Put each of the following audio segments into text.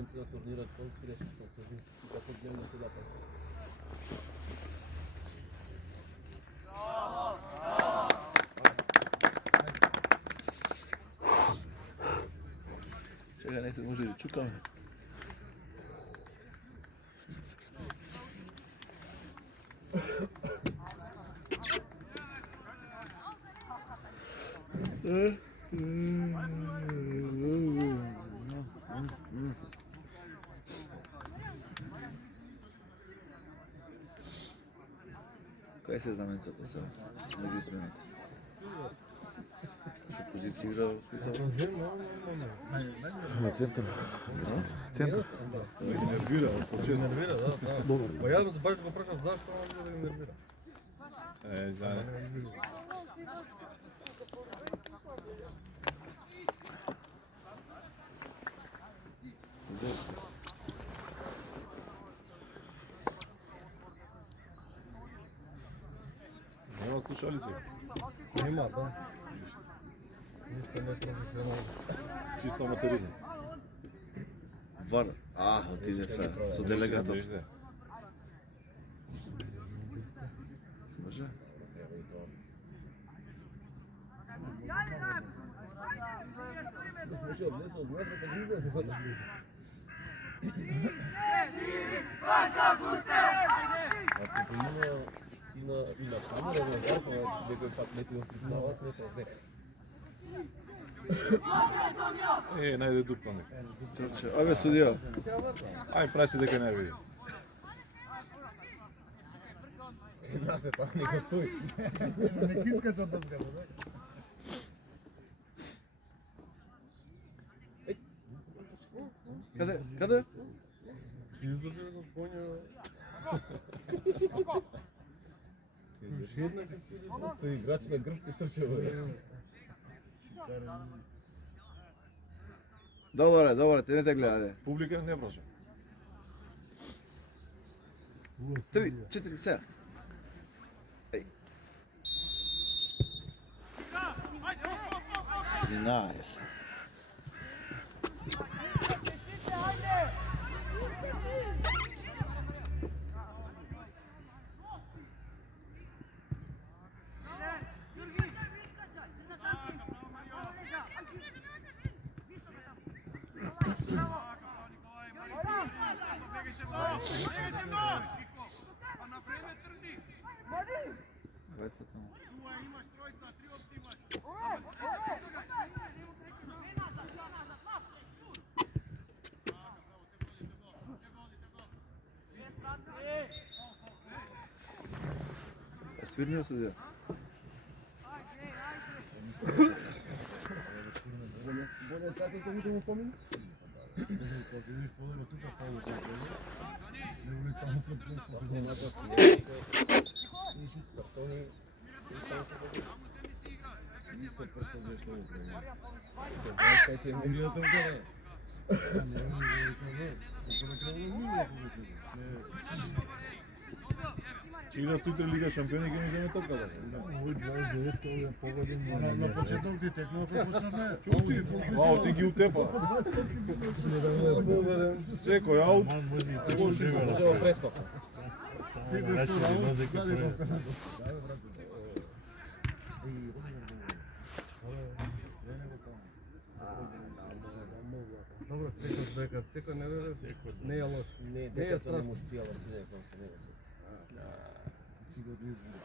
момент на турнирот полски реши се кажи како гледам се дата. Чекай, не се може да чукаме. Кај се знаменцата сега? Не ги сменат. Што позиција игра списал? На центар. Центар. Нервира, Нервира, да. Па јас баш го прашав зашто он да ги нервира. знае. Нема слушалици? Нема, да. Ништо не професионално. Чисто аматеризам. Вар. Отиде со делегатот. Може? Може влез од метро да ги излезе од него. Ако помина ти на камера на варка, некој пак не ти го признават, не тоа век. Најде дупкане. Абе, судија. Ај, прави се дека не види. Нас е тоа не го стои. Не кискач од дупката, да? Каде? Издржа го коња. Шедна како се играч на грб и трча бе. Добре, те не те гледаде. Публика не праша. 3, 4, сега. Еј. 13. Двајца таму. Свирнио судија. Боле сатите ми да му помини? Кога видиш подобро тука, фауло како не воли таму под Не надо. И шут картони. И се просто нешто не прави. Тоа е не види тоа горе. Че игра тутре Лига шампиони ќе ми земе топката. Овој 29 овој погоден на почеток ти текнува кога почнавме. Вау, ти ги утепа. Секој аут. Може во прескок. Добро, секој не е лош. Не, детето не му спијало се некој се него. Сигурно избори.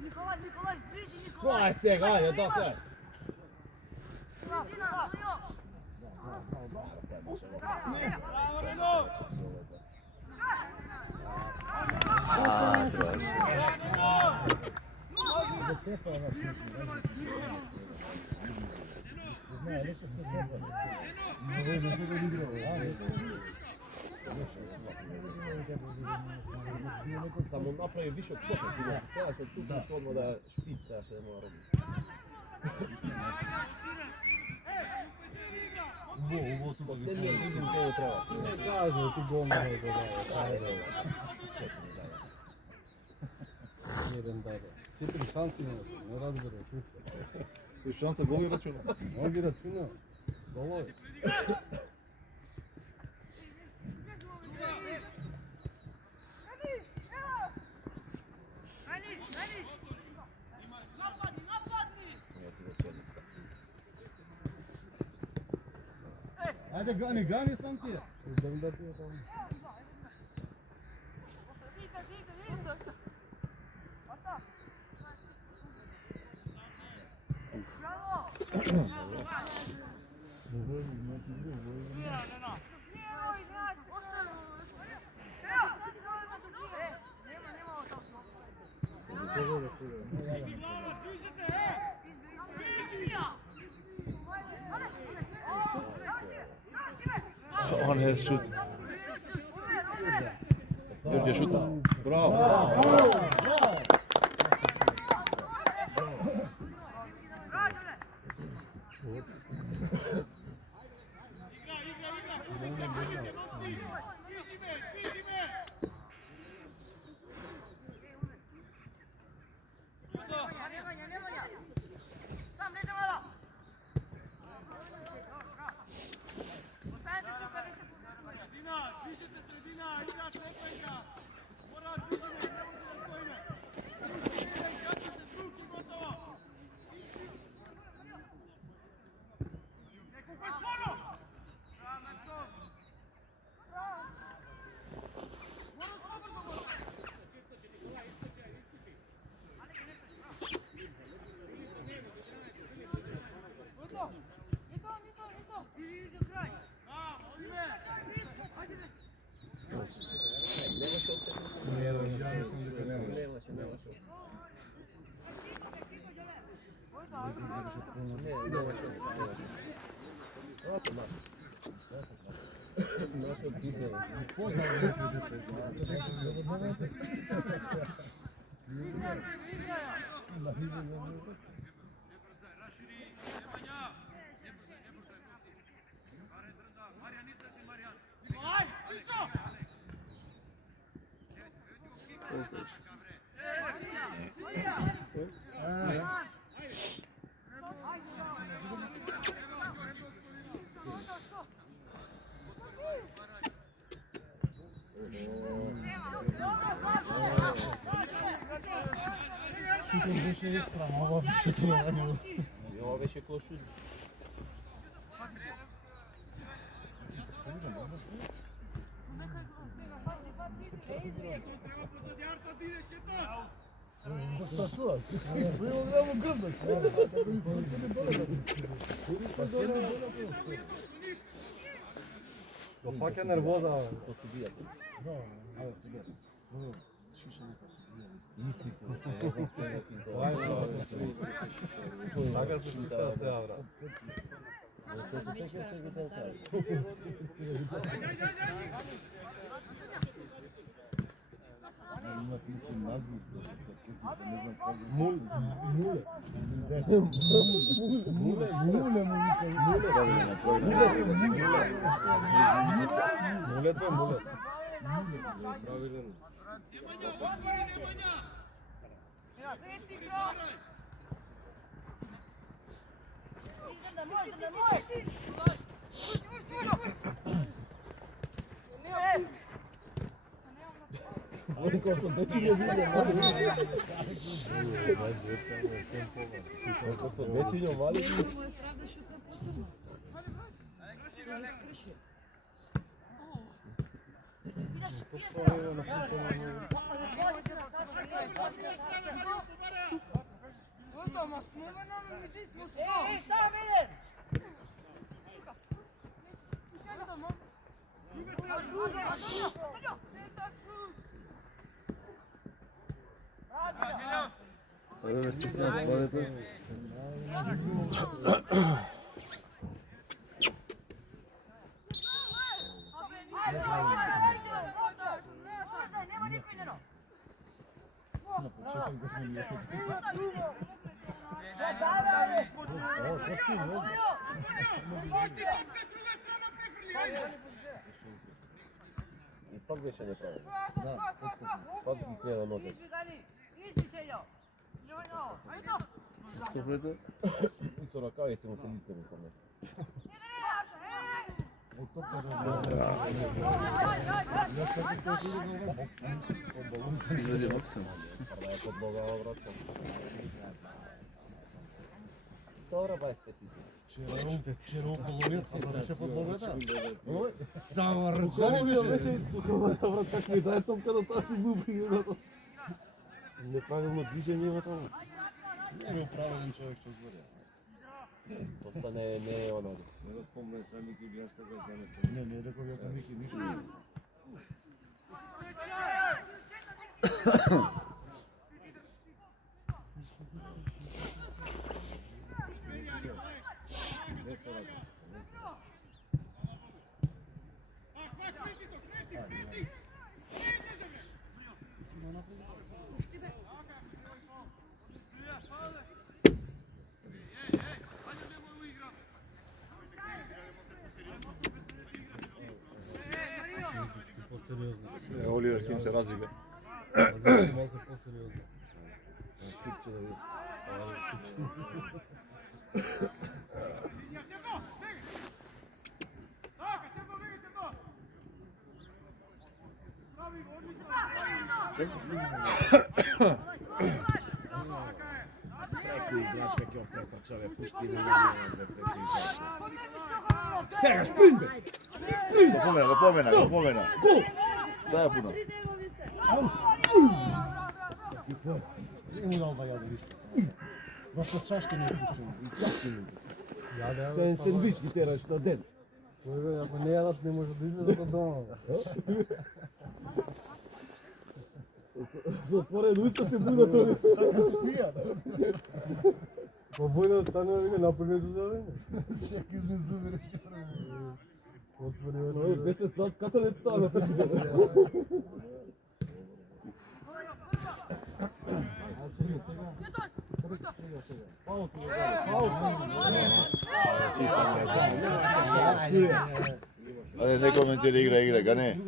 Николај, ближи Николај. Тоа е сега, ајде, да, крај. Само направи више од поток, тоа се тука што одма да шпиц требаше да му роби. Убаво тука ги Последниот помни. дрибл кој треба. Кажа, ти гол може да даде. Ајде. 4 даде. Еден даде. 4 шанси имаш, не разбереш уште. Кој шанса гол и рачуна. Моги рачуна. Голови. Не ти го чели се. Ајде гани сам ти. Идем да ти е там. On has shoot. Jörgen šuta. Браво. Ова беше кој шут. Го паке нервоза. Тоа се бијат. Ајде, иде. Шиша не посуди. Така се слушаат цела врат. Имат некој назвик, не знам како. Муле. Муле твој муле. Правилен. Вечиња мали. Ove stisnat падето. На почеток го сме не сетили. И пак беше неправилно. Да, подскокна. Пак ги крена нозет. Супрето. И со ракавици му се искаме само. Од топка до Јас како тоа ти го балон. Иде Максим. Прва под нога врат. Добра бај свети се. Вчера около лет, беше под ногата. Само Дали беше добра така и дај топка таа си губи. Неправилно движење има таму. Не е правилен човек што збори. Доста не е оно. Не да спомнеш сами ти баш така занесе. Не реков јас за Мики ништо. Не се ради. Оливер Ким се разига. Сега шпринт бе. Го помена. Дај ја пуна. Не дал да јаде ништо. Во чашки не пуштам. И чашки не. Сендвич ги тераш на ден. Ако не јадат, не може да излезат од дома. За отворено уста се буда тој. Така се пија. По бојно станува вика напред за ден. Чак измезуме нешто прави. Отвори 10 сат катанец става на фрижидер. Ајде, не коментира игра, га не.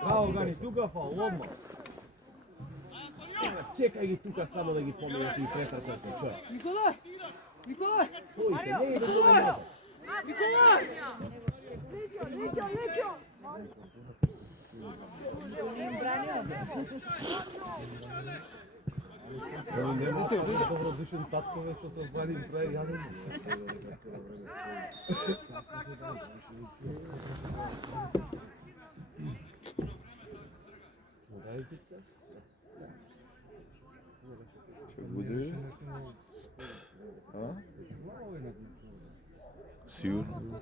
Браво, Гани, тука фал, одма. Чекај ги тука само да ги поминеш и ги претрачаш на човек. Николај! Николај! Тој се не иде до назад. Николај! Леќо! Не сте добродушен таткове што се обади и прави јадење. Ќе буде? А? Сигурно.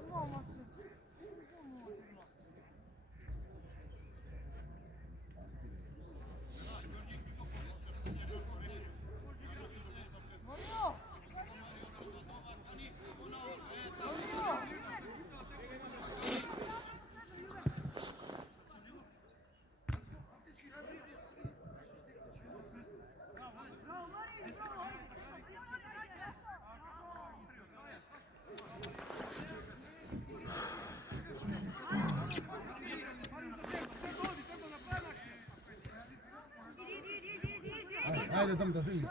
Ајде там да види.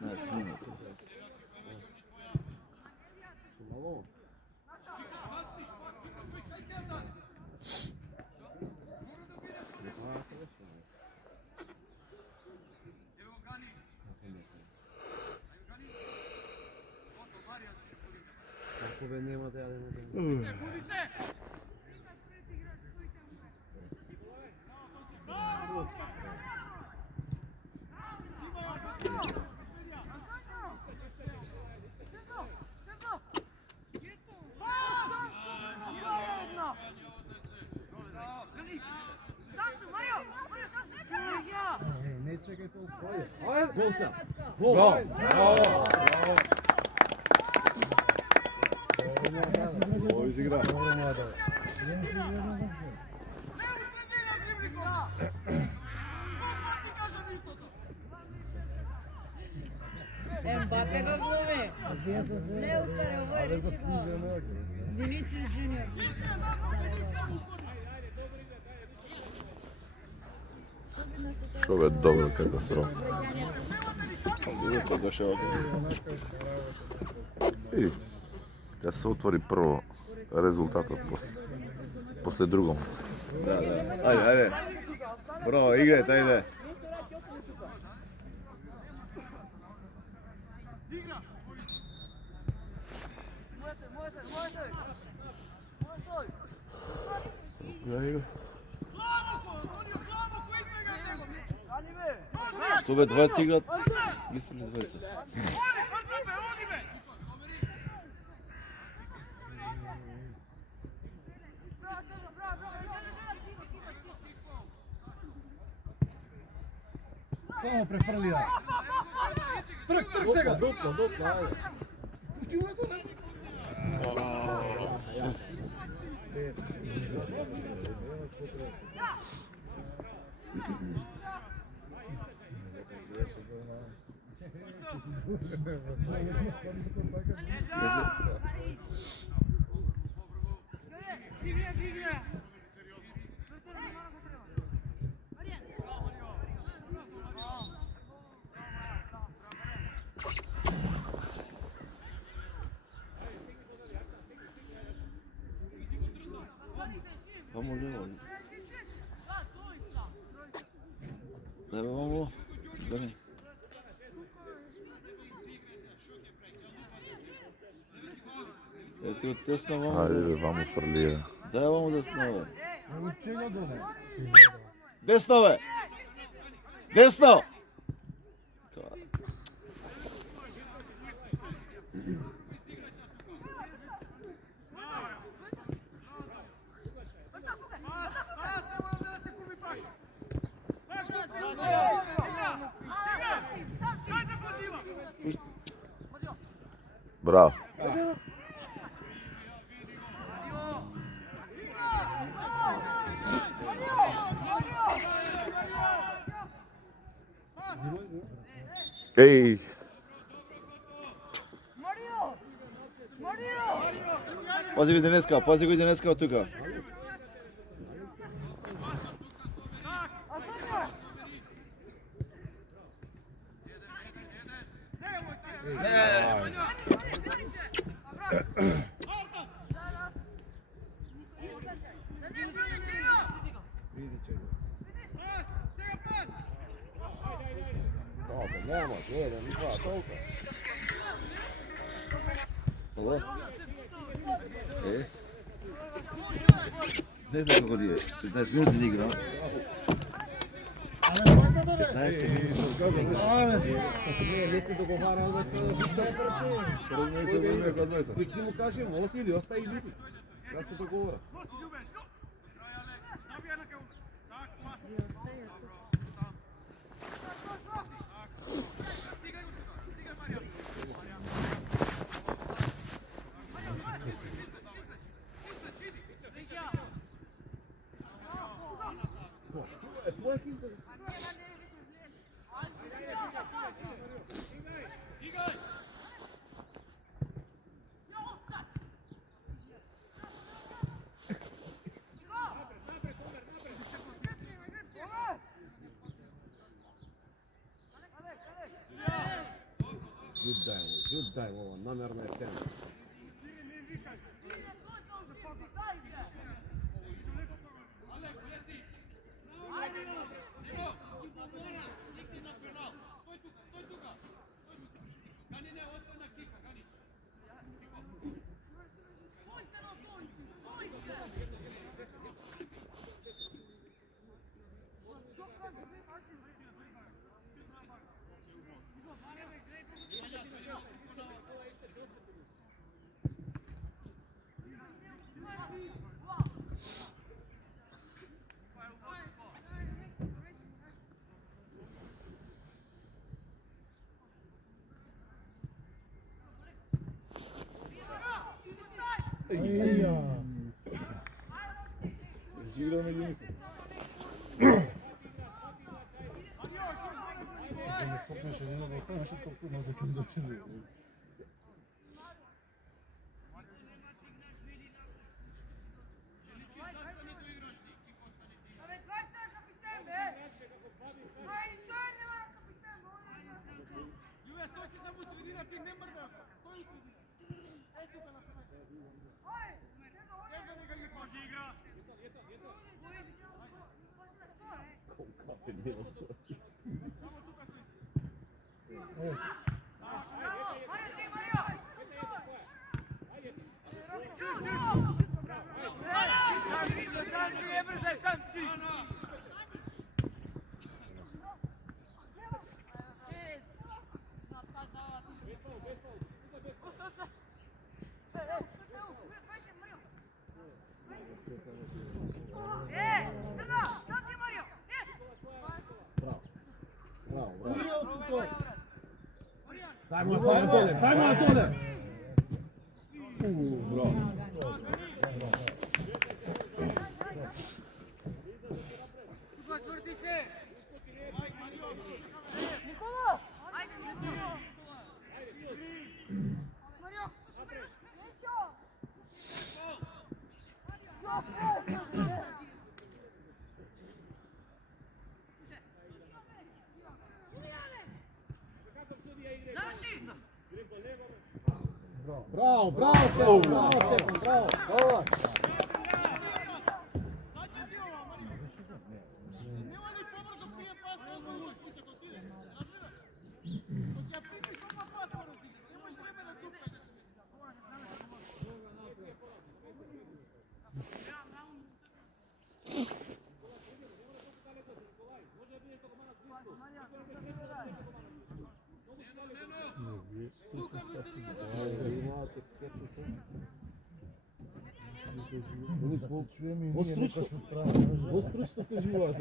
Nice minute. Такове нема да јадеме. čekaj to. Gol sad. Bravo. Ovo izigra. Mbappe ga glumi. Ne ustare, ovo je rečeno. Vinicius Junior. Ovo je dobro katastrofa. Gdje se došao ovdje? I kad se otvori prvo rezultatov posle drugom. Da. Ajde. Bro, igrajte, ajde. Što ove dvajci igrat? Nisu li dvajci? Samo prefrlija. Trk сега. Duplo, ajde. Vamos lijevo. Dajme vamo. Dani. Ti od tesno vamo. Ajde, vamo Frlija. Daj vamo desno. Od čega dole? Desno ve! Desno! Bravo. Ej! Pazi го денеска од тука. Ало? Не знам како ли е. 15 минути не играм. Але баца доле. 15 минути. Не се договара, onda Не се време кога двајца. Ти му кажем, ости или остај или. Как се договара? Дајмо, ова намерна е тема. Изиграл на единица. Да не стопнеш един да останеш толкова на закон да се зае. Дай му Антоне, дай му Антоне! Браво. Браво, браво, Стефан, браво, Стефан, браво! Браво! Остручно кажуваат.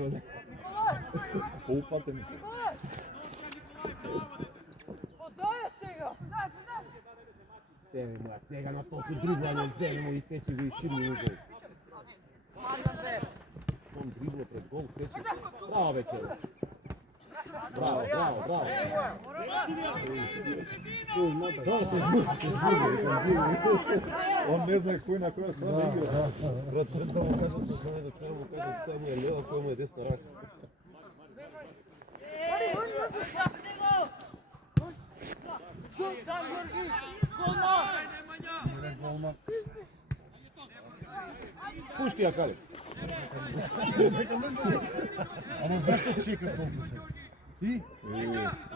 Поупатени се. Семи му, сега на толку дриблање, зели му и сечи го и ширни угол. Он дрибло пред гол, сечи. Браво, вече. Браво, браво, браво. Он не знае кој на која страна игра. Брат, пред да му кажат, да знае да треба му кажат која му е лева, која му е десна рака. Пушти ја каде. Ама зашто чека толку се? И?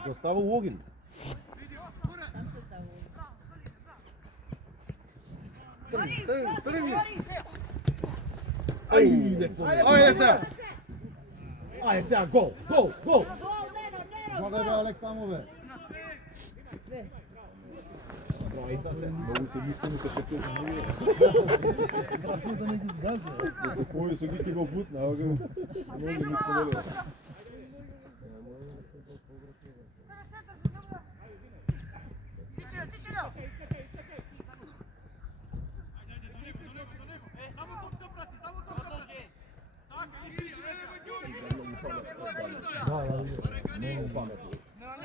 Го ставил Логин. Ајде сега! Ајде сега, гол, гол, гол! Бога бе, Алек, таму бе. Тројца се. Многу се мислени се петес. Брафо да не ги сгази. Да се појави со Гики го бутна, ага го. Многу мислени.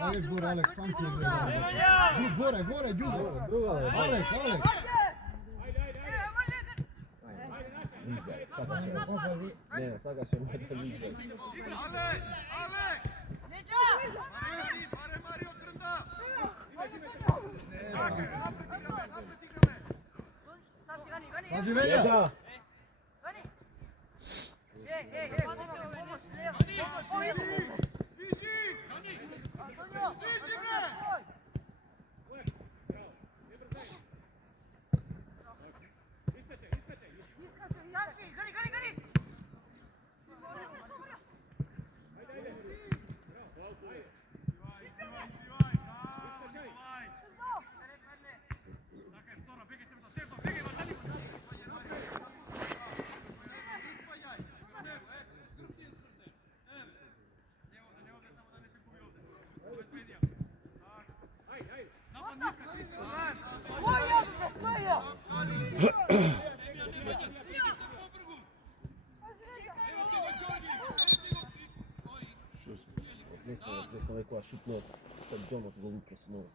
Алек, горе, Алек, сам ти е горе. Горе, Ѓузо. Алек, Алек. Не, сакаше ме да лиза. Пази Вења. Десно некоја шутно, се Джонот го лупко со нова.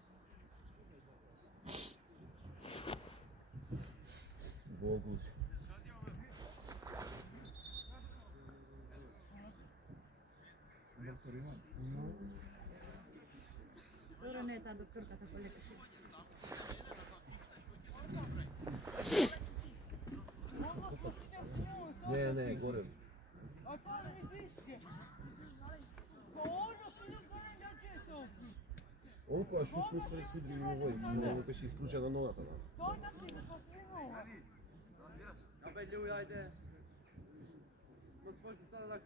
Гол го уши. Добро не е таа докторката полека. Не, горе. Он која шутно се судри во вој, не беше испружена ногата. Абе, љуби, ајде. Госпожи sada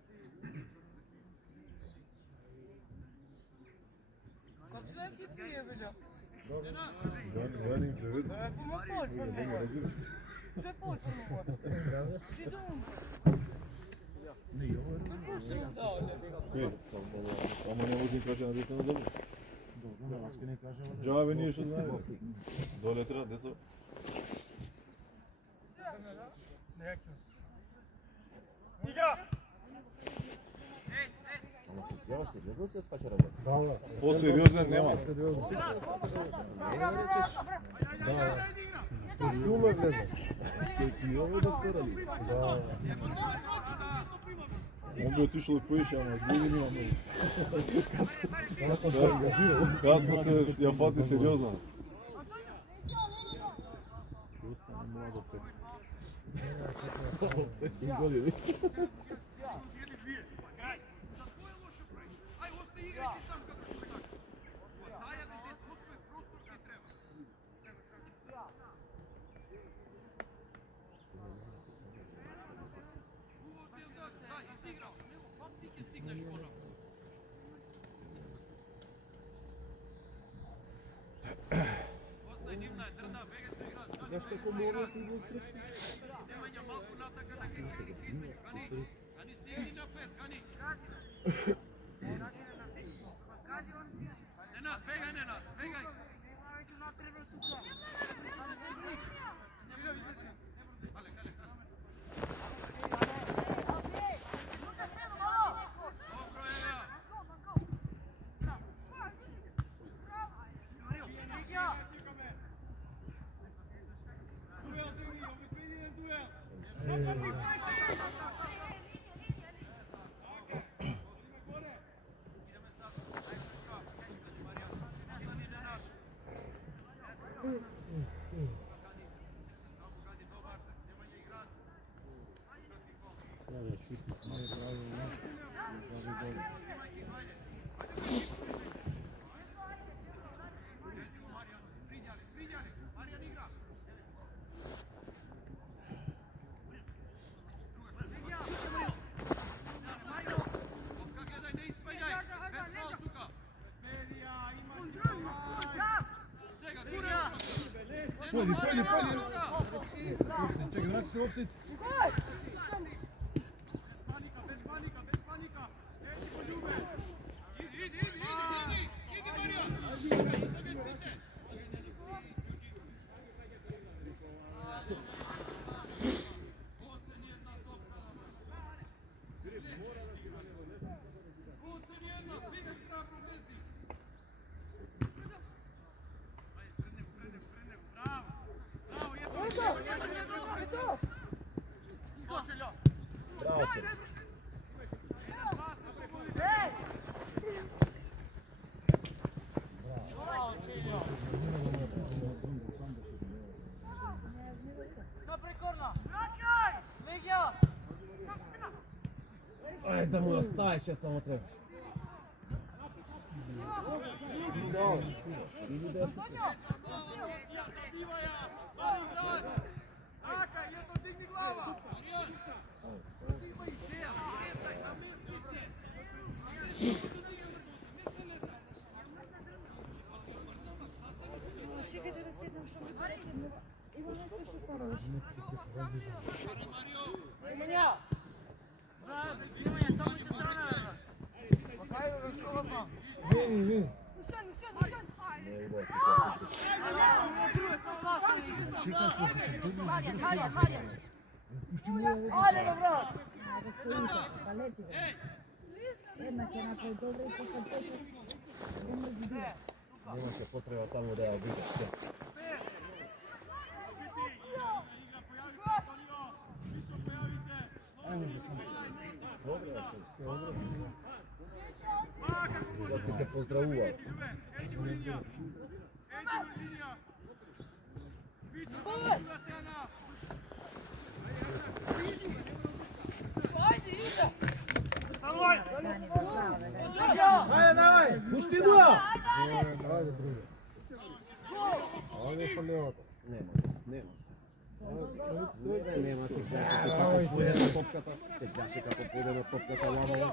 Как се ти пие, бело? Вади привет. Се почнемо. Ти думам. Ама не може да каже на дете на добро. Добро, на ласка не кажа. Джаве ние што знае. Доле треба деца. Ја сериозно се сваќа работа. По-сериозен нема. Ти овој доктор али? Он би отишол поише, ама други нема многу. Касно се ја фати сериозно. Години. Знаеш како мора да го стречи? Појди. Чекай, врати се опцит. Ајде да му оставиш, ќе само треба. Чекайте да седнем, што се има нешто што станува. Чекай колку се добри. Але добро. Палети. Една ќе направи добро и после тоа Немаше потреба таму да ја биде. Ајде да сме. Да ти се поздравува. Пушти го! Ајде па левото. Нема. Нема се гледаше како појде на топката. Се гледаше како појде на топката лавава.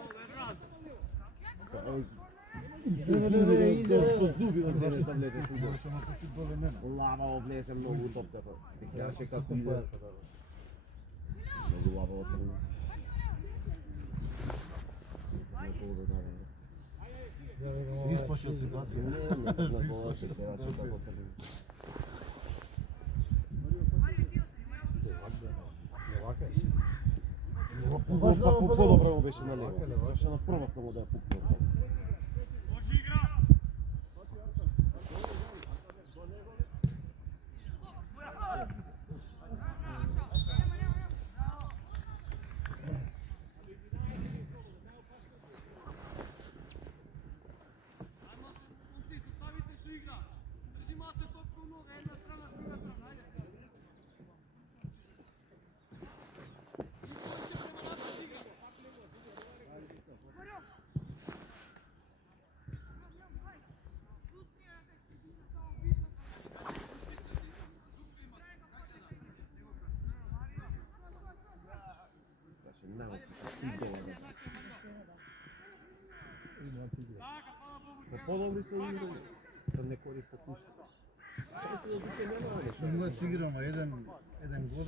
Со зуби да Зашто да влезеш у гол? Може ма пушти доле мене. Лававо влезе многу у топката. Се гледаше како иде. Многу лававо тргна. Се испаше од ситуација. Се испаше од ситуација. По-добро беше на лево. Беше на прва само да ја пукнал. По-добри се играли, се не користат ништо. Има тиграма еден гол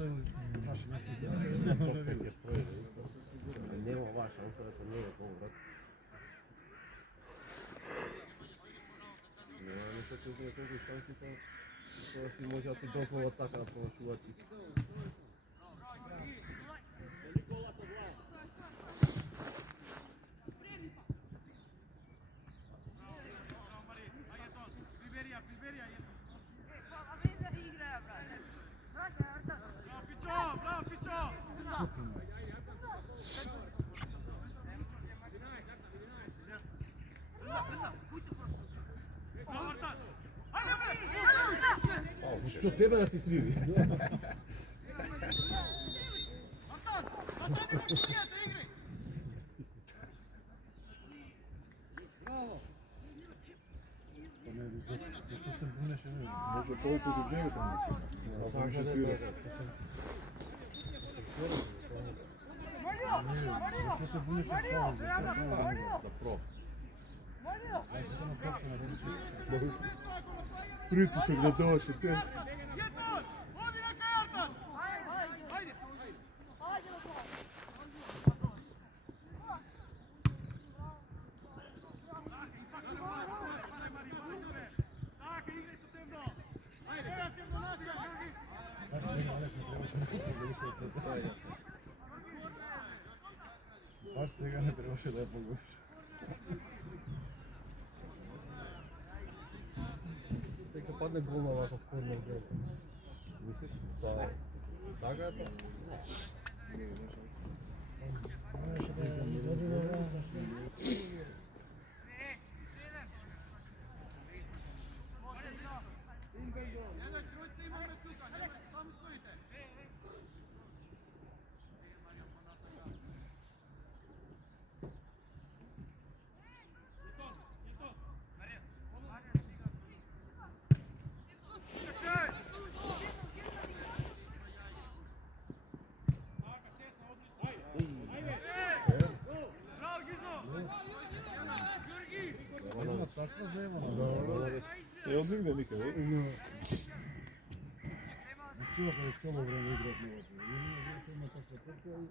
наши не се прави. Нема ваша, освето не е поврат. Нема ништо че не колку шансите, тоа си може да си дозволат така да помачуваат исто. Што тебе да ти свири? Зашто се бунеше? Може толку до днево сам мислам. Ако не свира. Зашто се бунеше фаул? Зашто фаул? Да про. Зашто на топка на рече? Притисок да доше те. Баш сега не требаше да ја погодиш. Дека падне гол на ваков корнер гол. Мислиш? Да. Сага е тоа? Има таква заебана. Е, од нигде никаде. Чува каде цело време играат на овој. Има таква топка и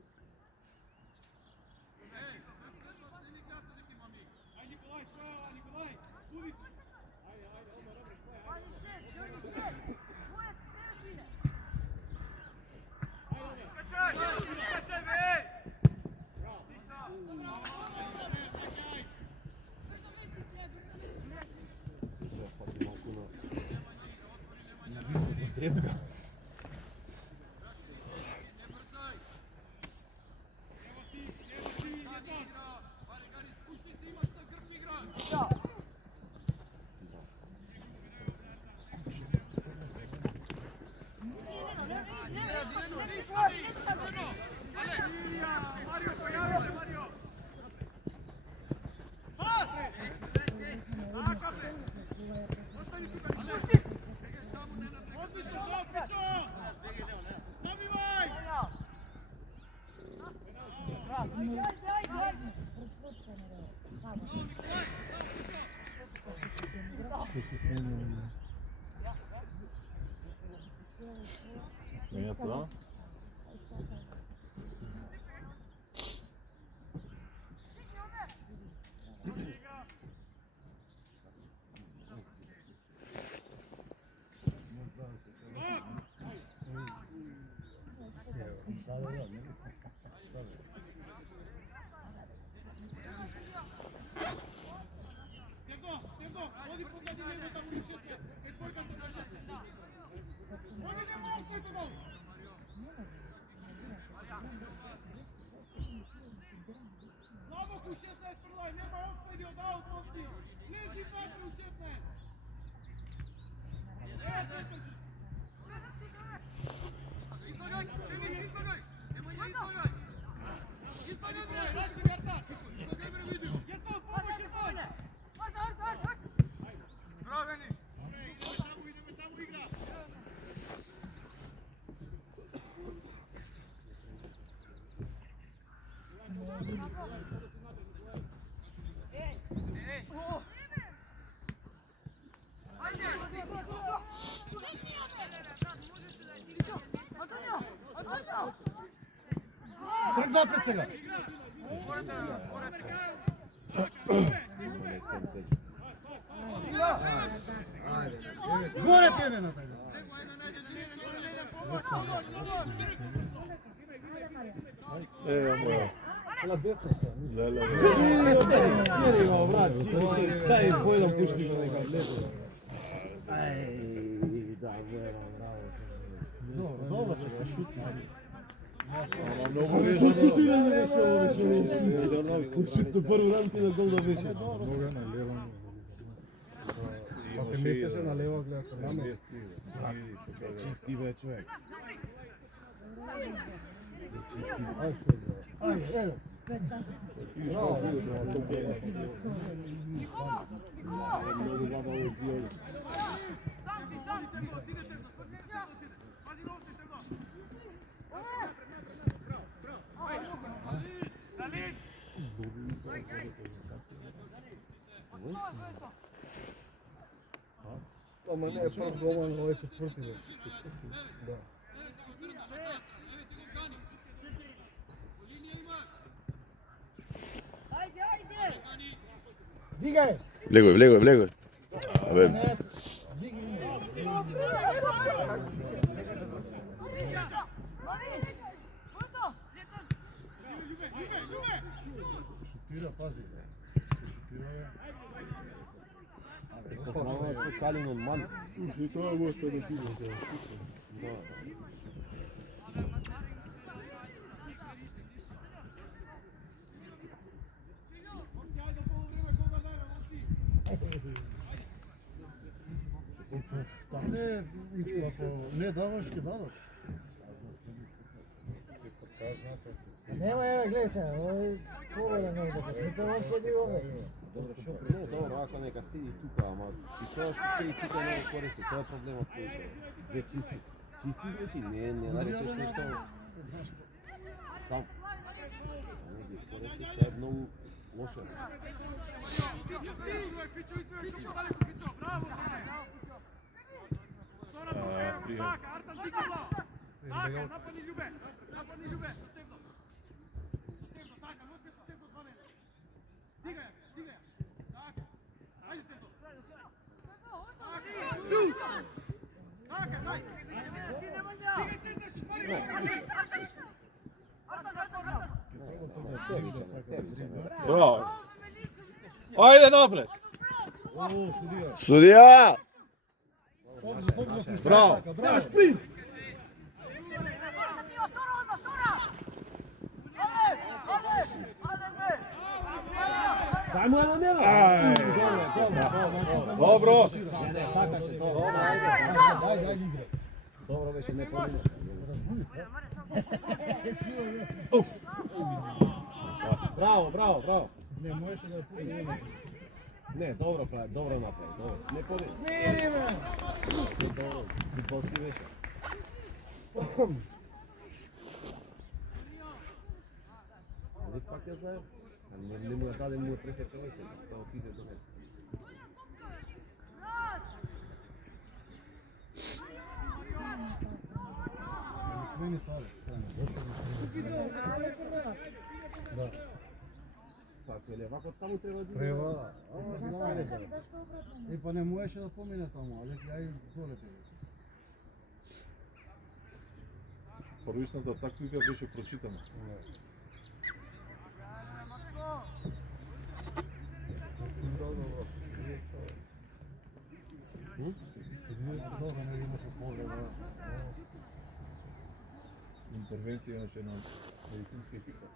Менја се, да? Тръг напред сега! Горе ти е не напред! Смери го, брат, дай појдам пушти го нека лепо. Dobro se šutno. Шутираме беше ово. Шутно прво рамки на гол да беше. Нога на лево. Ако метеше на лево гледа раме. Чисти бе човек. Ajde, Ама не е прав голман, но е четврти век. Да. Ajde, ajde! Дигай! Влегој. Абе, šutira, pazi. Познаваат со Калинон ман. И тоа може да биде. Така е, ако не даваш, ќе дават. Нема еве гледај се, овој форвард не да смисла, он седи овде. Не, добро, ако нека седи тука, ама и тоа што седи тука не го користи, тоа е проблемот кој се. Две чисти. Чисти значи, не наречеш нешто сам. Не ги искористиш, тоа е многу лошо. Браво! Браво, спринт! Само едно нема. Добро! Сакаше тоа. Ајде, игре. Добро беше, не помине. Браво, браво, браво. Не можеше да пуне. Не, добро прави, добро направи, добро. Не помине. Смири ме! Добро, футболски беше. Али пак ја знаем. Не му ја даде, му ја пресече овој се, тоа отиде до него. Смени саде. Пак веле, вако таму треба да Треба. Па не можеше да помине таму, але ја и доле беше. Првичната тактика беше прочитана. Добро не имаше повреда. Интервенција имаше на медицинска екипа.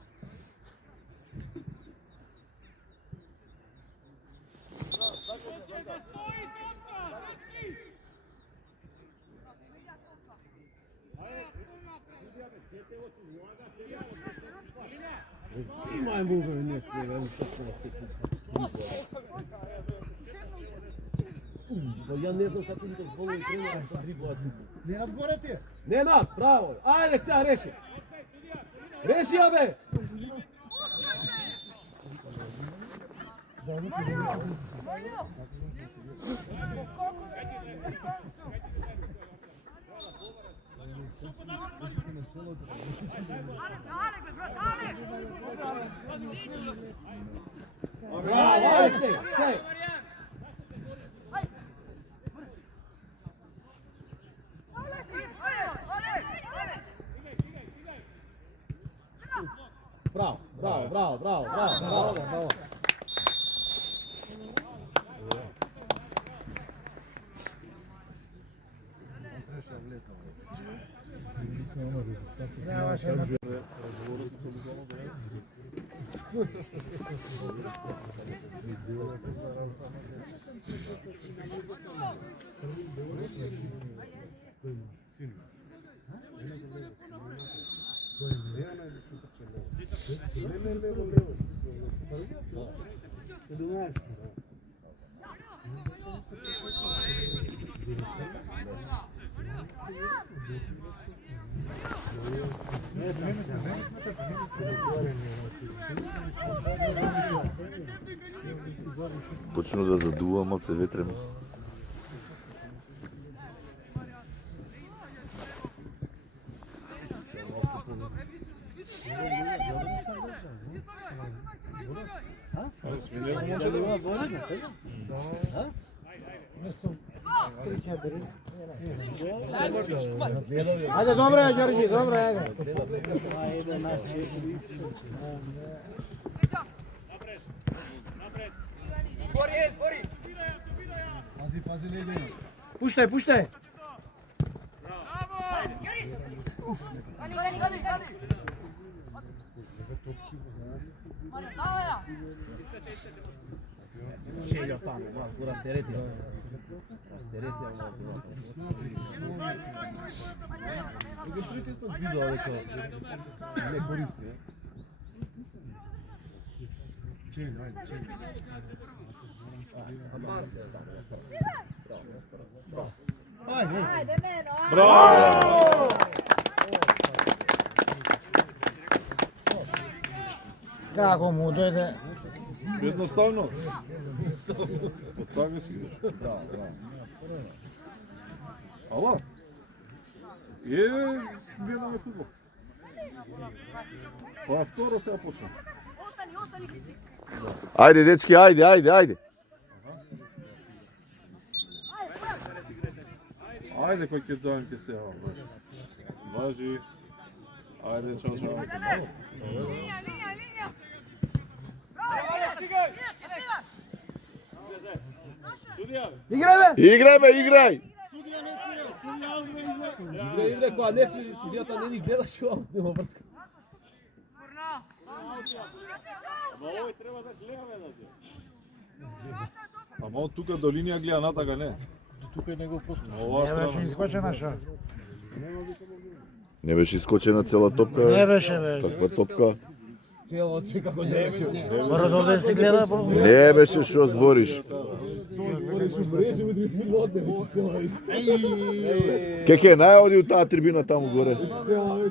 Имај му бе, не спрега, 16 секунди. Ја не знам како да звони тренера со дриблат. Ненад горе ти! Ненад, браво! Ајде сега реши! Реши ја бе! Браво, ајде се! Браво, браво, браво, браво, браво, браво. Почну да задува малце ветрено. Ајде, добро е, Ѓорги, добро е, ајде. Ајде, нас 4. Пази, пази, не иде. Пуштај, пуштај. Čelja tamo, малку растеретија. Растеретија малку. Го притиснат видео дека не користи. Чел, ајде, чел. Ајде, Ajde, Neno, ajde. Браво! Како му дојде? Едноставно. Од така си идеш. Да, да. Ала? Гледаме футбол. Па второ сега почна. Ostani, ostani, Kritik. Ајде, дечки, ајде, ајде, ајде. Ајде, кој ќе дојам ќе се јавам, баш. Важи. Ајде, чао, чао. Linja, linja, linja. Играј бе! Играј, бе, играј! Судија Игре, која не судијата не ни гледаш, нема врска. Ама од тука до линија гледа натака не. Тука е него просто. Ова Не беше страна. искочена шо? Не беше искочена цела топка. Не беше, бе. Каква топка? Цело ти како не беше. Мора да одем си гледа, бро. Не беше шо збориш. Кеке најоди у таа трибина таму горе. Абе,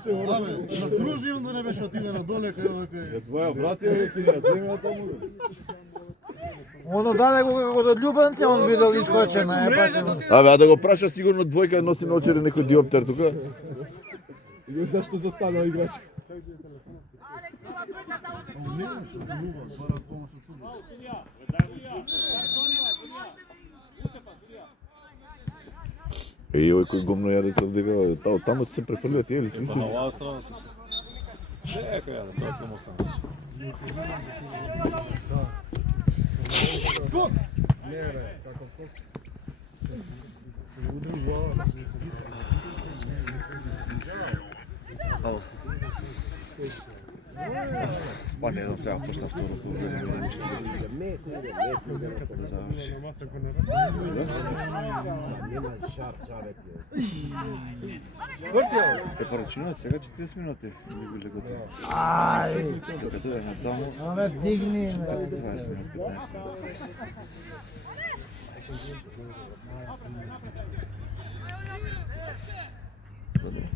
задружи он да не беше отиде надоле кај овај. Твоја брат е си ја земја таму. Оно даде го како од љубенце, он видел искочена, е баш. Абе, а да го праша сигурно двојка носи наочери некој диоптер тука. Или зашто застанува играч? Не, се замува, барат помош од суд. Овој кој гомно јадец овде, таму се префрлиат, јели се? На оваа страна се. Чека ја, тоа ќе му стане. Ало. Па не знам сега пошта второ полувреме да нешто да заврши. Нема шар, чарец. Е, па рачунат сега 40 минути би биле готови. Ај, Докато дојде на таму, аме дигни. 20 минути, 15 минути, 20. Не.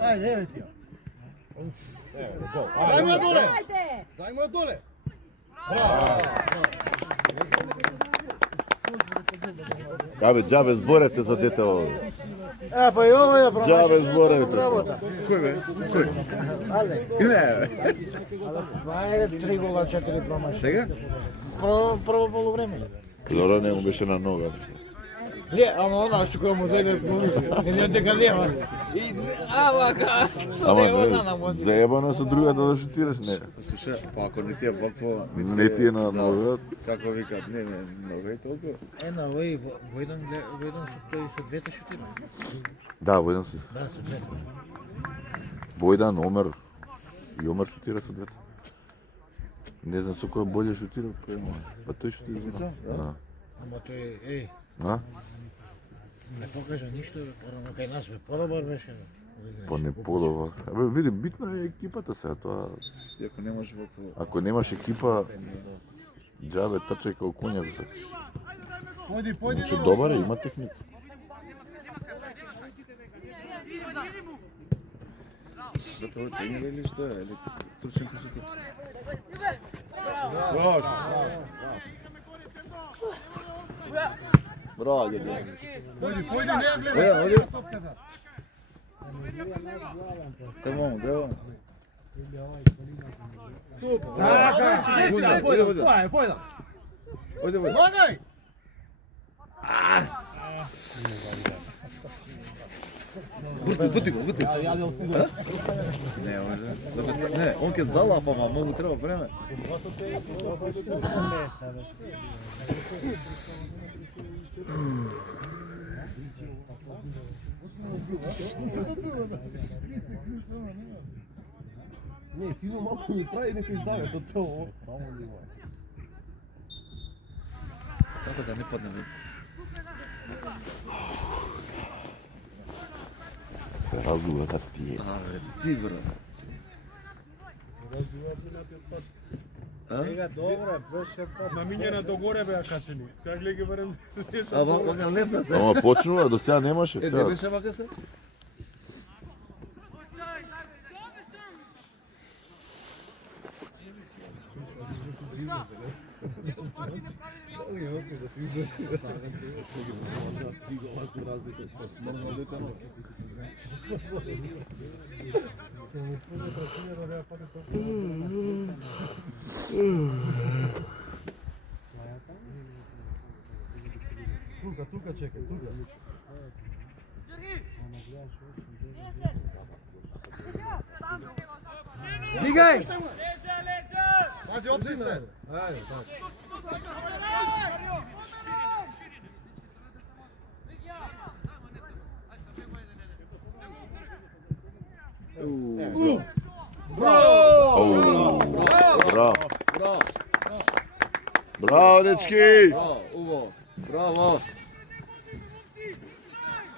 Ајде, еве ти ја. Дај му ја доле! Дај му ја доле! Абе, џабе зборете за дете ово. Е, па и ово ја промаши. Џабе зборете. Кој бе? Кој? Але, Не, бе. ајде 3 гола, 4 промаши. Сега? Прво полувреме. Зора не му беше на нога. Не, ама она што кој му дојде, не дека нема. И вака. Ама не, заебано со другата да шутираш, не. Слушай, па ако не ти е вакво... Не ти е на нога. Како викат, не, нога и толку. Е, на овој Војдан со тој со двете шутира. Да, Војдан си. Да, со двете. Војдан, Омер. И Омер шутира со двете. Не знам со кој болje шутира. Па тој шутира. Мица? Да. Ама тој, еј, А? не покажа ништо, порано кај нас бе подобар беше. Па не подобар. Абе, види, битна е екипата сега, тоа... И ако немаш вакво... Ако немаш екипа, џабе трчај као коња го сакаш. Појди. Значи добар е, има техника. Да тоа тренира или што е? Или трчен кој ти? Браво, дедо. Појди, не ја гледај топката. Таму, дево. Ојде, ојде. Лагај! Бути го. Не, може. Не, он ќе залафа, ама многу треба време. Не, Тино малку ми прави некој завет од тоа. Како да не падне. Се раздува да пие. Абе, цибра. Сега добре, беше пат. Намињена до горе беа качени. Сега гледа ги барем. А вака лепна се. Ама почнува, до сега немаше. Не Сега. беше вака се? да се излезе. Тука чекай, тука. Дигай! Пази, обзи сте. Ајде, Браво! Браво, дечки! Уво, браво!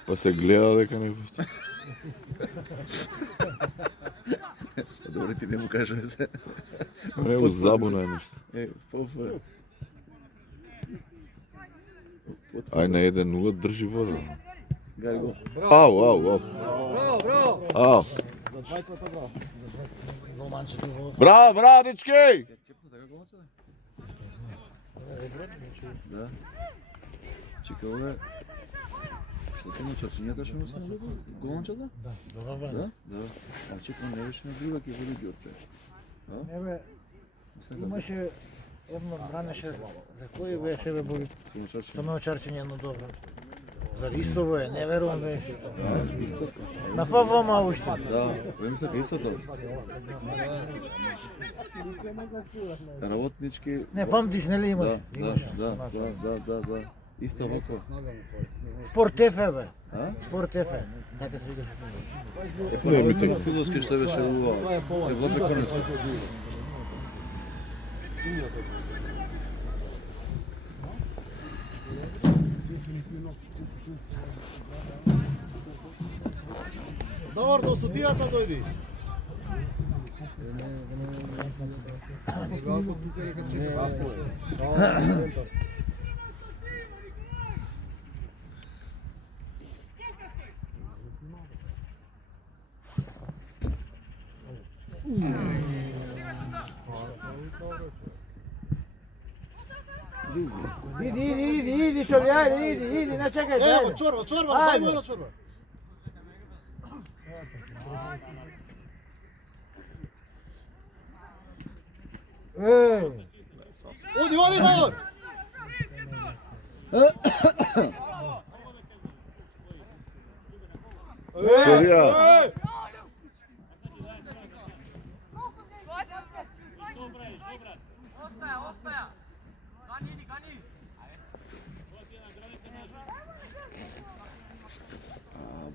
Па се гледа дека не пусти. Добре, ти не му кажа се. Не го забуна нешто. Пофа. Ај на 1-0 држи вода. Гари го. Ау. браво, браво. Ау. За двајцата браво. Браво, дечки! Чепна така голмача? Да. Чека, ове. Што тоа чачињата што му се налепа? Голмачата? Да. Да? Да. А чека, не беше на друга ке води Ѓорче. Еве, имаше едно бранеше, за кој беше бе боли? Само чарчење едно добро. За Ристово е, не верувам да е сето. На ФВМ уште. Да, ве мисля ка истото. Работнички. Не памтиш, нели имаш? Да. Исто вако. Спорт ТФ бе. А? Спорт ТФ. Така се викаш. Не, ми те Филовски што беше убаво. Е Владе Корнески. Добар, до судијата дојди. Галко тука река чека. Иди, шоби, ајде, иди, не чекај. Ево, чорба, дај му една чорба. Оди, Давор! Сорија.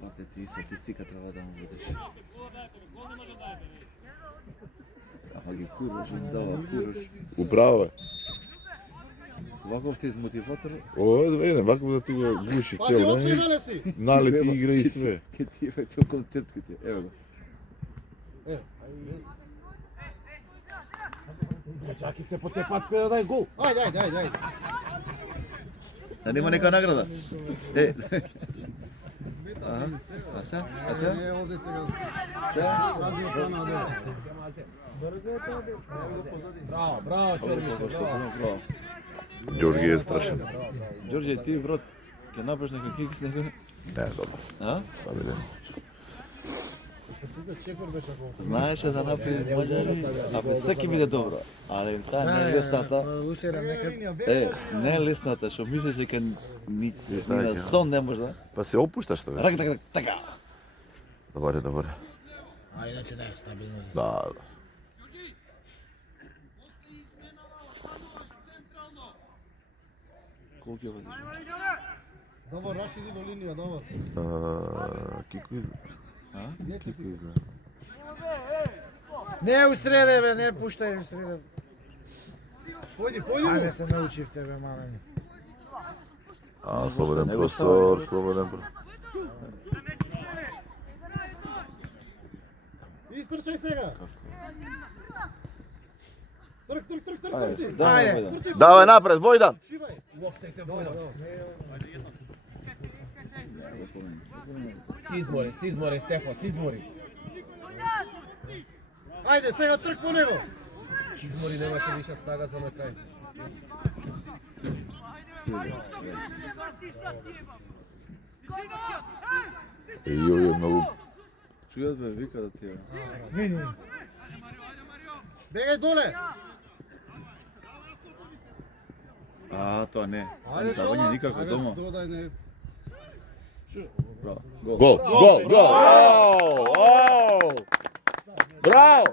Бате, ти статистика треба да му будеш. Ама ги кураш, им дава, кураш. Управо е. Ваков ти мотиватор, О, вако да ти го гуши Пази, цел оци ден. да не си. Налети игра и све. ке ти е цел концерт ке ти, ево го. Чаки се потепат кој да дај гол. Ајде. Да нема нека награда. А се? Не, овде сега. Се? Браво, Браво. Ѓорги е страшен. Ѓорѓе, ти брат, ќе направиш нека кик с него? Не, добро. А? Да видим. Знаеше да направи мажари, абе секи биде добро, али таа не е лесната. Не е лесната, што мислиш дека ни на сон не може да. Па се опушташ тоа. Така. Добре. А иначе не е стабилно. Да. Колку е води? Добар, Раши иди до линија, добар. Кико изгледа. А? Кико изгледа. Не устреде бе, не пуштај устреде. Појди Ајде му. се научив тебе, мале. Слободен не го простор, ставаш. слободен простор. Истрчај сега. Трк ти. Ајде. Давај напред, Војдан. Шибај. Си измори, Стефо, си измори. Ајде, сега трк по него. измори, немаше више снага за на крај. Јој е многу. Чујат бе, вика да ти е. Бегај доле! Тоа не. Давање никако дома. Додај не. Браво. Гол. Гол, гол, гол. Оу! Браво!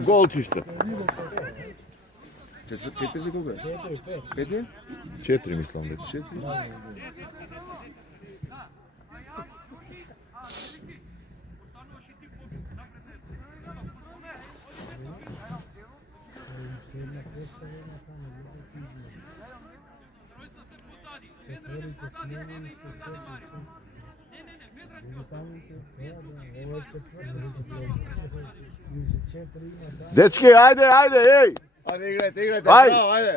Голчиште. Четири колку е? 5? 4 мислам дека. 4? Дечки, ајде, ајде, еј! Ајде, играјте, Ајде. браво, ајде.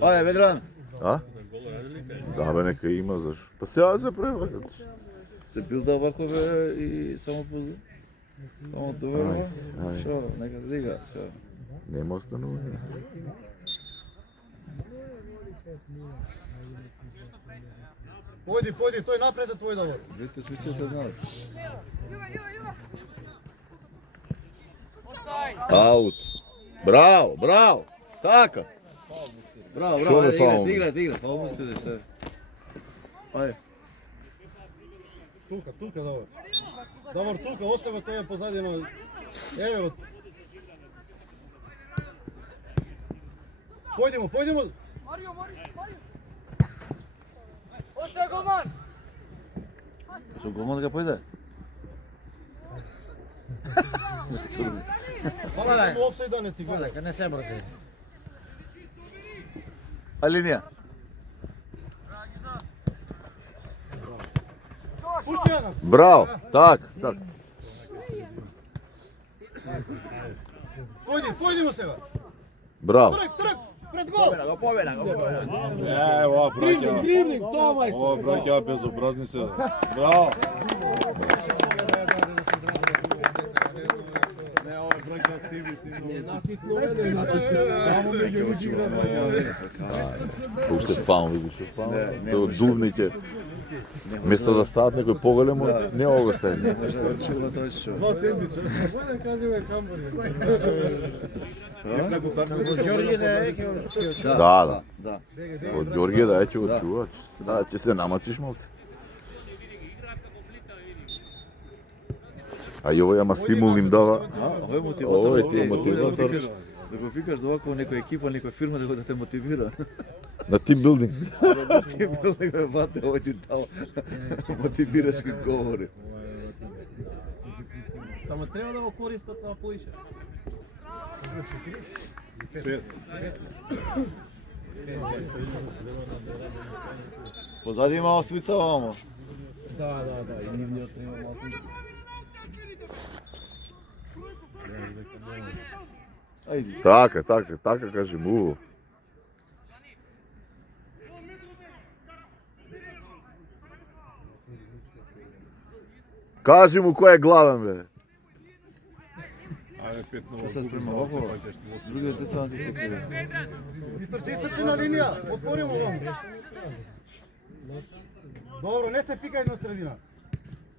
Ајде, Ведран. А? Да, бе, нека има, зашо? Па сега се превракат. Се билда вако бе и само позна. Само доверува. Ај. Шо, нека да дига, шо. Нема останување. Појди, појди, тој напред е твој Давор. Видите, смисла се знаат. Аут. Браво, браво. Така. Браво, Шо браво, ме фаул? играјте. Фаул сте деште. Ајде. Тука, Давор. Давор, тука, оставя тој е позади на... Еве го. Појди му. Со голман дека појде? Пала му опсајд да не си гледа. Нека не се брзи. Алинија. Пушти ја. Браво. Так. Појди му сега. Браво. Трк, пред гол. Ова браќа. Ова браќа безобразни се. Браво. Уште фаун, видиш, фаун. Тој дувник е. Место да стават некој поголемо, не ова го стави. Не може да чува тој шо. Ѓорѓи да е, Да. Да. Од Ѓорѓе да ќе го чуваш. Да, ќе се намачиш малце. А и овој ама стимул им дава. Овој мотиватор. Овој ти е мотиватор. Да го викаш за овако некоја екипа, некоја фирма да те мотивира. На тимбилдинг. Ти бил да го вате, овој ти дал мотивирачки говори. Тама треба да го користат на поише. Позади има оспица овамо. Да, и нивниот треба малку. Ајде. Така кажи му. Кажи му кој е главен, бе. Ајде 5-0. Sad prema ovo, drugi deca vam ti se kire. Isтрчи на линија, отвори му вам. Добро, не се пикај на средина.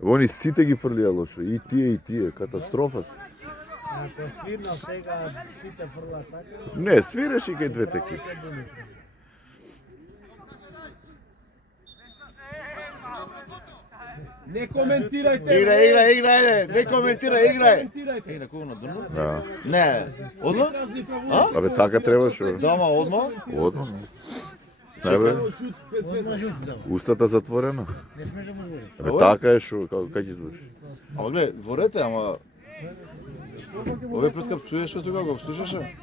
Они сите ги фрлија лошо, и тие, катастрофа се. Ако свирнал сега сите фрла така. Не, свираш и кај двете екипи. Не коментирајте. Играј, не коментирај, играј. Играј, кога на дно? Да. Не, одма? Абе така требаше. Дома одма? Одма. Не бе, устата затворена. Не смеш да му збориш. Абе така е шо, како ќе збориш? Ама гледај, ворете, ама... Овој прескап чуеш што тука го слушаше?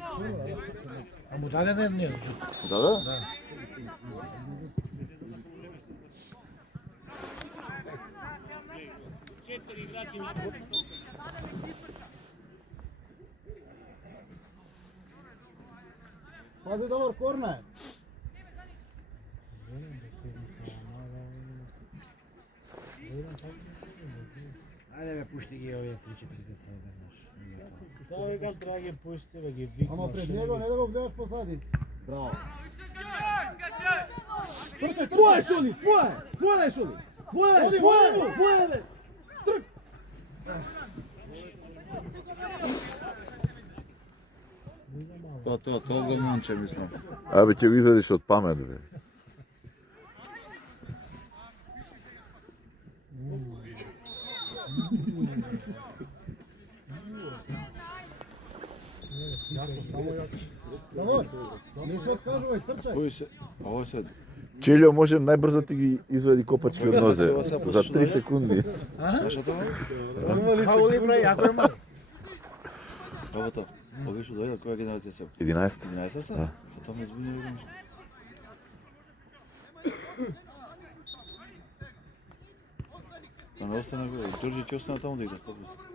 А му даде на едниот. Да. Пази добар корна е. Ајде бе, пушти ги овие 3-4 деца веднаш. Тоа викам, треба ги пусти, да ги викнеш. Ама пред него не да го гледаш позади. Браво. Твое, Шули, твое, Шули. Твое, бе. Трк. Тоа го момче, мислам. Абе, ќе го извадиш од памет, бе. Давай, не се откажувај, трчај. Ово се... Челјо може најбрзо ти ги извади копачки од нозе. За 3 секунди. Знаеш тоа? Фаули прави, ако е мали. Ово тоа. Овие што дојдат, која генерација се? 11. 11 се? Да. А тоа ме збунува еднаш. Не остана го, Ѓорѓе ќе остана таму да игра 100%.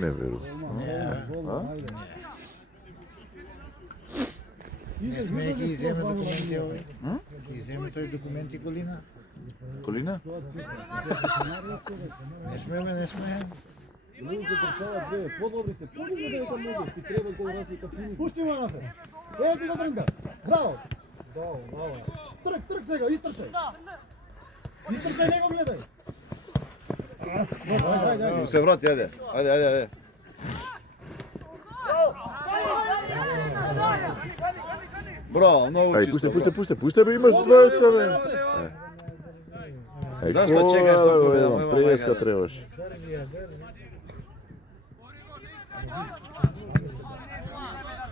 Не верувам. Не сме ќе иземе документи овој. Ќе иземе тој документи Колина. Колина? Не сме, не сме. Луѓе дошаваат бе, подобри се, подобри дека можеш, ти треба гол разлика фини. Пушти ма нафер. Еј ти го трнга. Браво. Трк сега, истрчај. Истрчај, не го гледај. Ајде. Се врати, ајде. Ајде. Браво, многу Ај, чисто. пуште, бе, имаш двојца, бе. Ај, Да, што чекаш толку, бе, да му има преска мајка, требаш.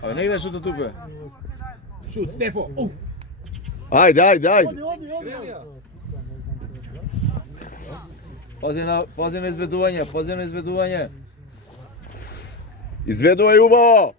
Абе, не играш шутот тука. Шут, Стефо. Ајде. Оди. Пази на изведување. Изведувај убаво!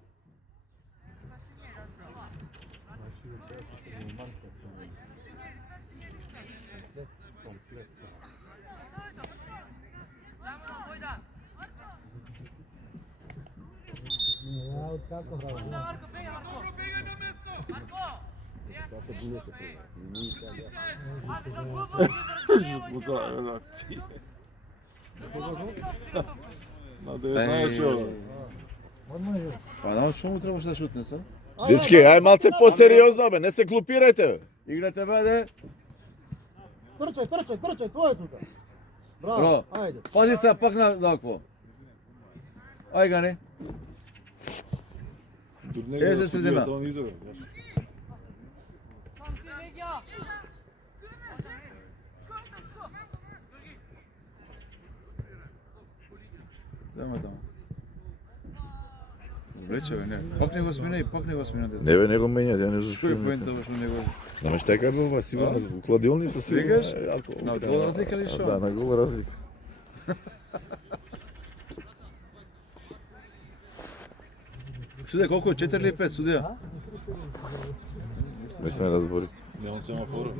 На 19. Па да, што му требаше да шутне се? Дечки, ај малце посериозно, бе, не се глупирајте, бе. Играте бе, Трчај, тоа е тука. Браво, Браво. ајде. Пази се пак на дакво. Ај га не. Е, за средина. Тоа не изабе, баш. Даме таму. Влече бе, не. Пак не го смена. Не, бе, не го менјате, ја не Кој е зашто. поента баш на него? Знаеш така бе, сигурно у кладилница сигурно. Викаш? Ако- На гол разлика или шо? Да, на гол разлика. Судија колку е 4 или 5 судија? Не сме разбори. Немам семафора.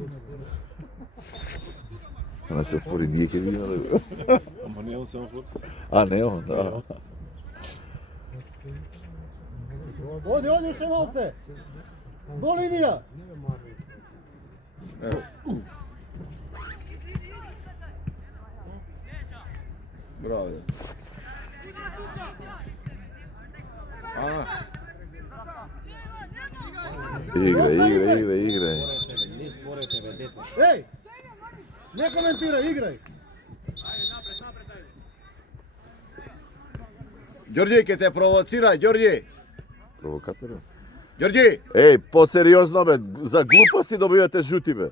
На се фори ние ќе видиме да. Ама немам семафор. А, не он, да. Оди, уште малце. До линија. Ево. Браво. Де. Играј. Не спорете бе деца. Еј! Не коментирај, играј. Ѓорѓе ќе те провоцира, Ѓорѓе. Провокатор. Ѓорѓе. Еј, посериозно бе, за глупости добивате жути бе.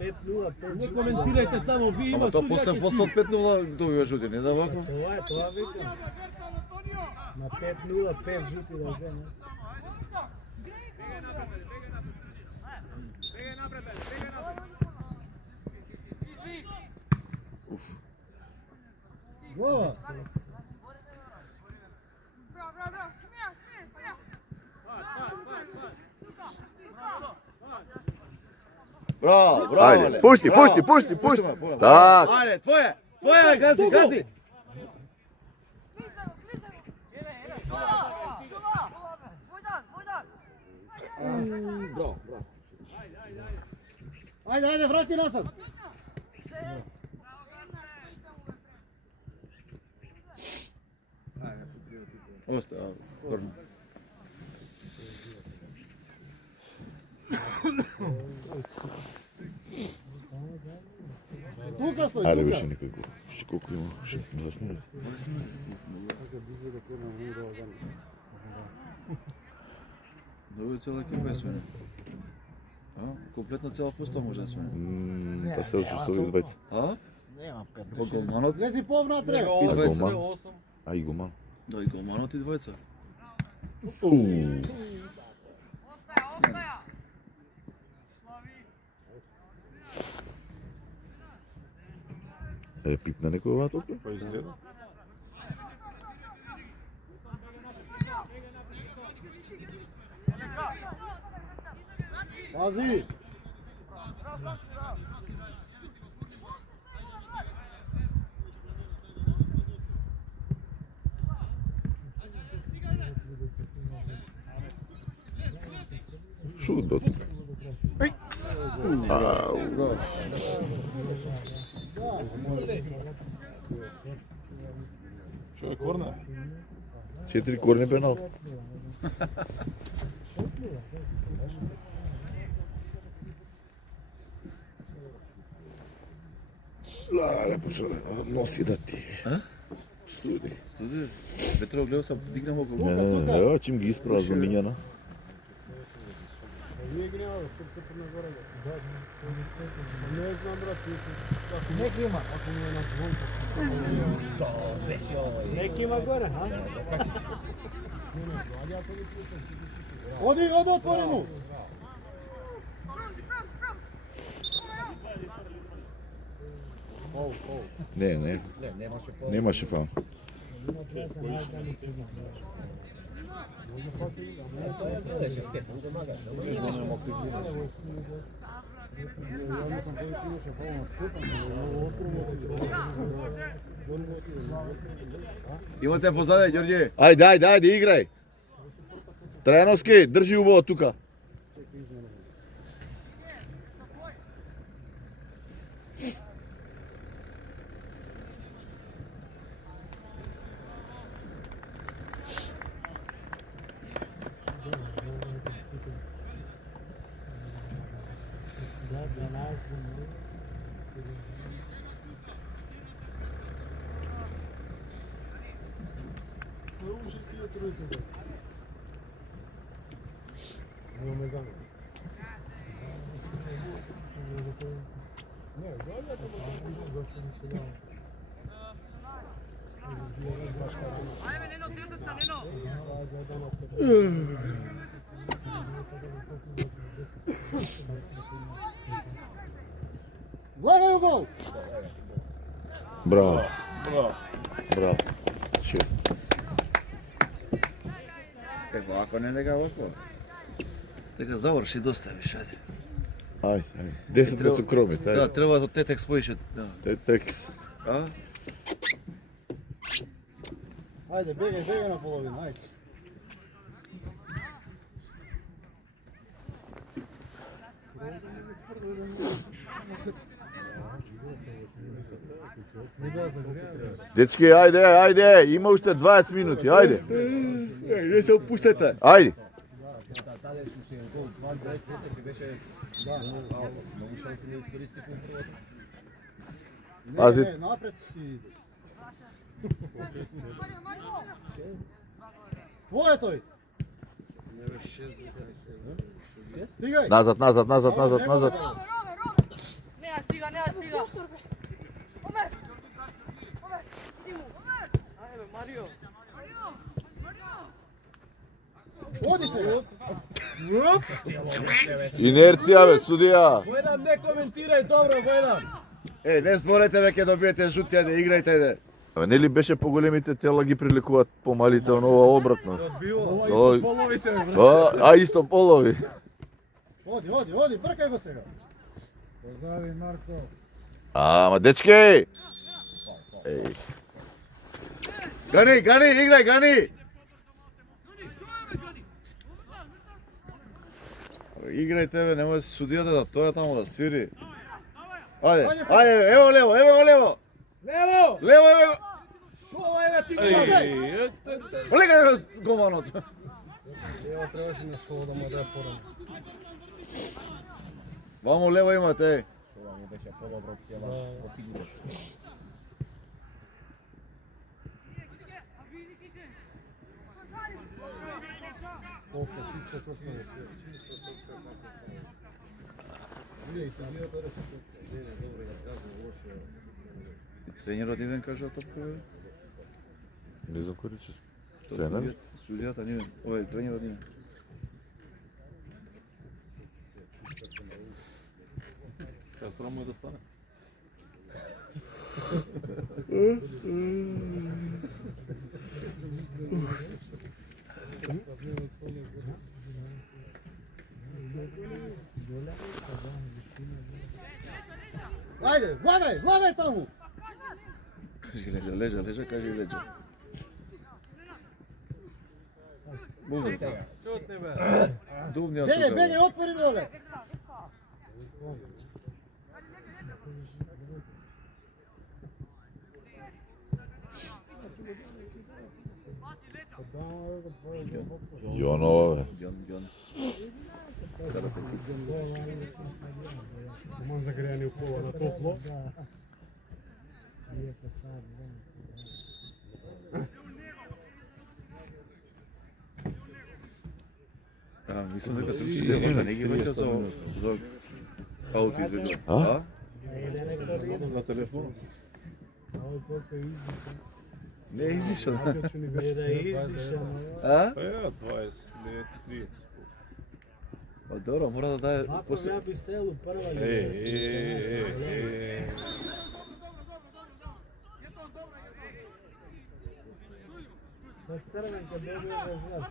Не коментирајте само, вие Ама има тоа после од 5-0 добива жути, не да вако? Тоа викам. На 5-0, 5 жути да земеш. Глава. Браво, браво. Ајде, Ле. пушти. Браво. Так. Ајде, твоја, гази. Ајде, врати назад. Остава, корно. Тука стои, Ајде тука. беше некој гол. Што колку има? 20 минути. Добро цела екипа е сменена. Комплетно цела постава може да смени. Па се учествува и двајца. А? Нема пет. Па голманот Влези повнатре. и А двајца. голман? А и голман. Да, и голманот и двајца. Е, пипна некој оваа топка? Па изгледа. Пази. Шут до тука. Ау. Што е корна? 4 корни пенал. Лепо човек, носи да ти. Студи. Студи. Ветро гледал сам дигнам околу. Не, ево, чим ги исправа за минјана. Снег има. Neki ima gore, ha? Odi, otvori mu. Не, немаше фаул. Имате позаде, Ѓорѓе. Ајде, играј. Трајановски, држи убаво тука. Влагај гол. Браво. 6. Ево, ако не нека овако. Дека заврши доста више, ајде. Ајде. 10 су кроми, тај. Да, треба да тетекс поише. Да. Тетекс. А? Ајде, бегај на половина, ајде. Дечки, ајде, има уште 20 минути, ајде. Не се опуштете. Ајде. Пази. Напред си иде. Твој е тој. Стигај. Назад. Не стига. Омер, иди му. Ајде, Марио. Оди сега. Инерција, бе, судија. Војдан, не коментирај, добро, Војдан. Не зборете веќе добиете жути, ајде, играјте, ајде. Абе, нели беше поголемите тела ги приликуваат помалите, ова обратно. Ова исто полови се, бре. А исто полови. Оди, бркај го сега. Позdravi Марко. Ама дечки! Еј. Гани, играј, Гани! Играј тебе, немој судијата да тоа таму да свири. Ајде, ајде, ево лево, ево го лево. Лево! Лево, ево. Шо еве ти Олега голманот. Ево требаше на шо да му даде порано. Вамо лево имате. Ова ми беше подобра опција во сигурно. Толку чисто точно. Види, судијата рече добро ја каза, лошо. Тренерот Ивен кажа топкове. Не знам кој рече. Тренер? Судијата Ивен, овој тренерот Ивен. Сега срамо е да стане. Ајде, влагај таму. Кажи лежа, кажи лежа. Бубни. Дубни од тука. Бегај, отвори доле. Јонова, бе. Ѓон. Коман загрејани у пола на топло. Мислам дека трчите можда не ги ваќа за ауту изведува. А? На телефон. Не издишал. Не да издиша. А? Е, 20 лет, 30. Па добро, мора да даде Ако после. не би стелу прва Е. Црвен кај добија да знаеш.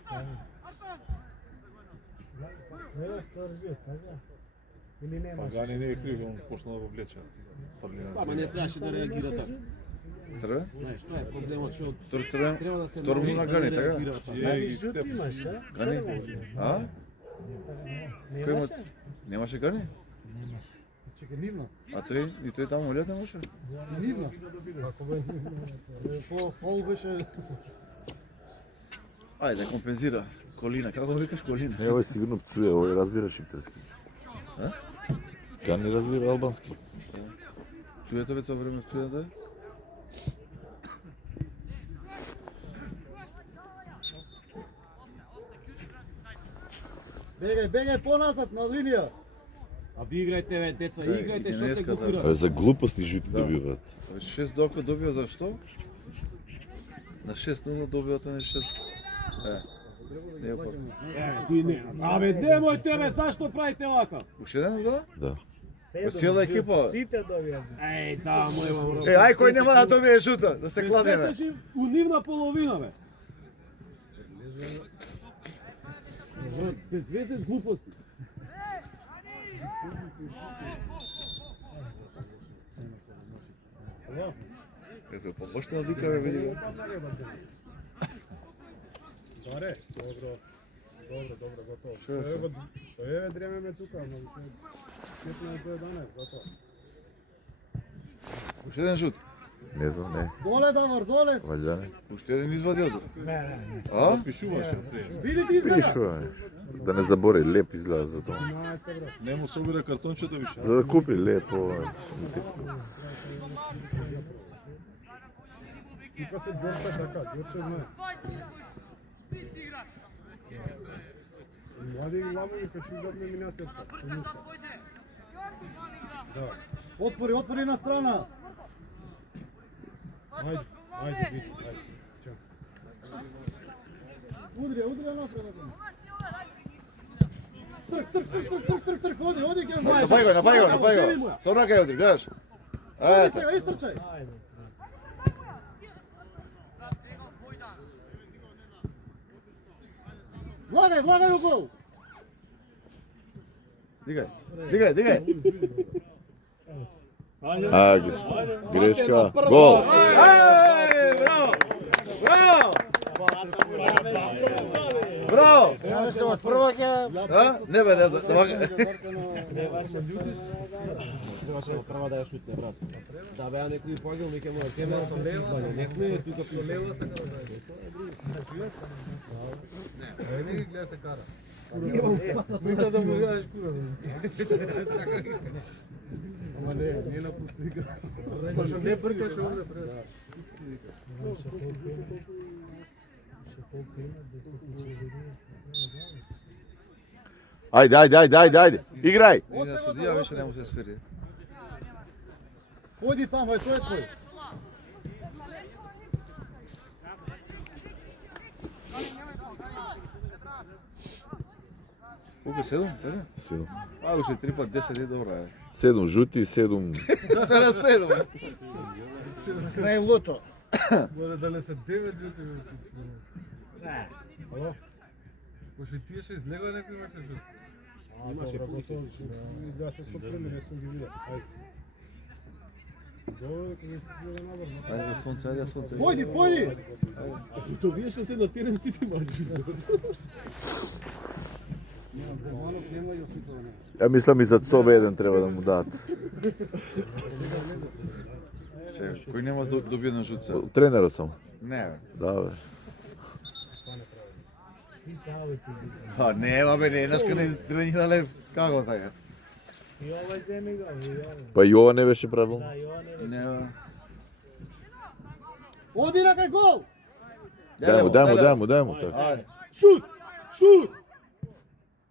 Не е вторжи, така? Или немаш? Пагани не е крив, он почна да го влече. Ама не требаше да реагира така. Црвен? Знаеш, тоа е проблемот што Тор црвен? треба да се Тор му научи на да гани, не така? реагира така. Али жут имаш, а? Гани? А? Кој Немаше? имат? Немаше гани? Чекай, нивно. А тој, и тој таму улета може? Нивно. Ако бе нивно. Фол беше... Ајде, да компензира. Колина, како викаш Колина? Не, овој сигурно пцуе, овој разбира шиптерски. А? Кани разбира албански. Чуете веќе со време чуете? Бегај поназад на линија. А ви играјте, бе, деца, Кај, играјте, што се генеска, да. глупира. Абе, за глупости жути добиваат. 6 дока добива за што? На 6-0 добивате на 6. Не е пак. Ти не. Абе, немој тебе, зашто правите вака? Уште еден да? Да. Во цела екипа. Сите добија. Еј, да, мојва урока. Ај кој нема да добие шута, да се кладеме. Беше у нивна половина, бе. Без везе глупости. Како помошта да викаме, види го. Даре, добро, готово. Што е се? Еве дремеме тука, ама 15 до 11, затоа. Уште еден шут. Не знам, не. Доле, Давор, доле. Валја не. Уште еден извади од. А? Пишуваше пред. Види ти изгледа. Пишува, да не забори, леп изгледа за тоа. Не му собира картончето више. За да купи леп, Тука се Ѓорче така, Ѓорче знае. Млади ламови каши удобне минатирка. Да. Отвори на страна. Ајде, види, ајде. Чао. Удри на страна. Трк, оди, ген. Напај го. Со рака ја одри, гледаш? Оди сега, истрчај. Влагај у гол. Дигај. А, грешка. Гол. Браво! Браво! Ја се од прво ќе А? Не бе, не. Требаше во прва да ја шутне, брат. Да беа некои поагилни ќе може кемера сам лево, не сме тука по лево така да. Не ги гледаш кара. Тука да му видиш кура. Ама не напусти вика. Пошто не бркаш овде пред. Ајде. Играј. Иде судија више не му се сфери. Оди таму, тој е твој. Колку 7? Така? 7. А, уште 3 пат 10 е добро е. 7 жути, 7. Све на 7. крај лото. Може да не се 9 жути. Ало? Пошто тие ше излегува некој имаше жути. Имаше повеќе. Да се сопреми, не сум ги видел. Ајде. Добро, ќе се гледа надвор. Ајде сонце, ајде сонце. Појди! То вие што се на терен сите мачи. Нема Јосифова. Ја мислам и за Цобе еден треба да му дадат. Кој нема добиен на жуца? Тренерот сам. Не, бе. Да, бе. А, нема бе, не, еднаш кога не тренирале, како така? Па и ова не беше правилно. Не, бе. Оди на кај гол! Дај му. Така. Ајде. Шут!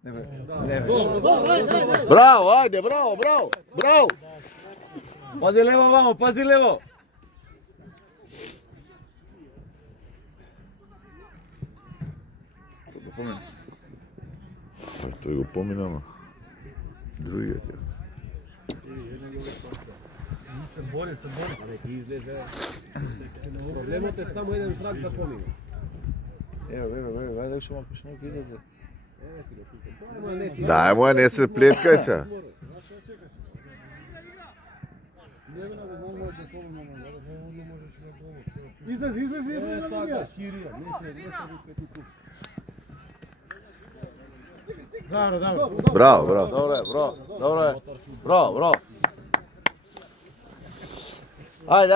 Не, бе. Не, бе. Добро, ајде. Браво, ајде, браво. Пази лево, вамо, пази лево. Тоа помина. Тој го помина, ама. Другиот е. Се бори. Абе ќе излезе. Проблемот е само еден зрак да помине. Ево, ајде уште малку излезе. Дај му, не се плеткај се. Излези на линија. Браво. Браво. Ајде.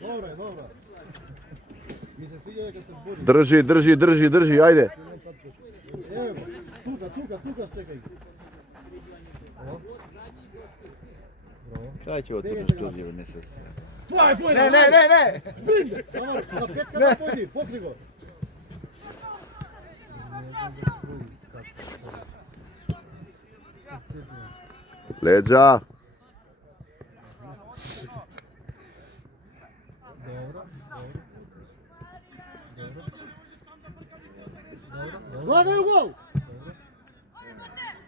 Добро. Ми се свиѓа дека се бори. Држи, ајде. Ево, тука, чекај. Кај ќе отпреш Ѓорѓе, не се. Твој! Не. Ама, на петка да појди, покри го. Леđa. Влагај у гол!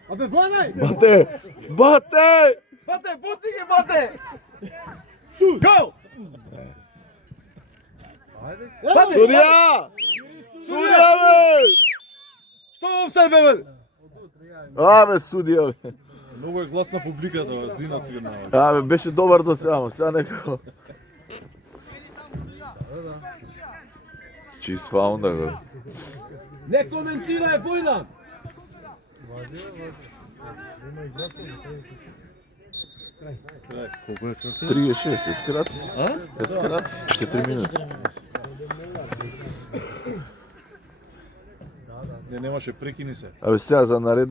Абе, влагај! Бате! Бате! Шут! Гол! Судија, бе! Што офсайд бе? Абе, судија, бе. Многу е гласна публиката, зина сигурно. Абе, беше добар до сега, сега некако. Чист фаун да го. Не коментирај Војдан. 36, е скрат? Е скрат? Ще 3 минути. Не, немаше прекини се. Абе, сега за наред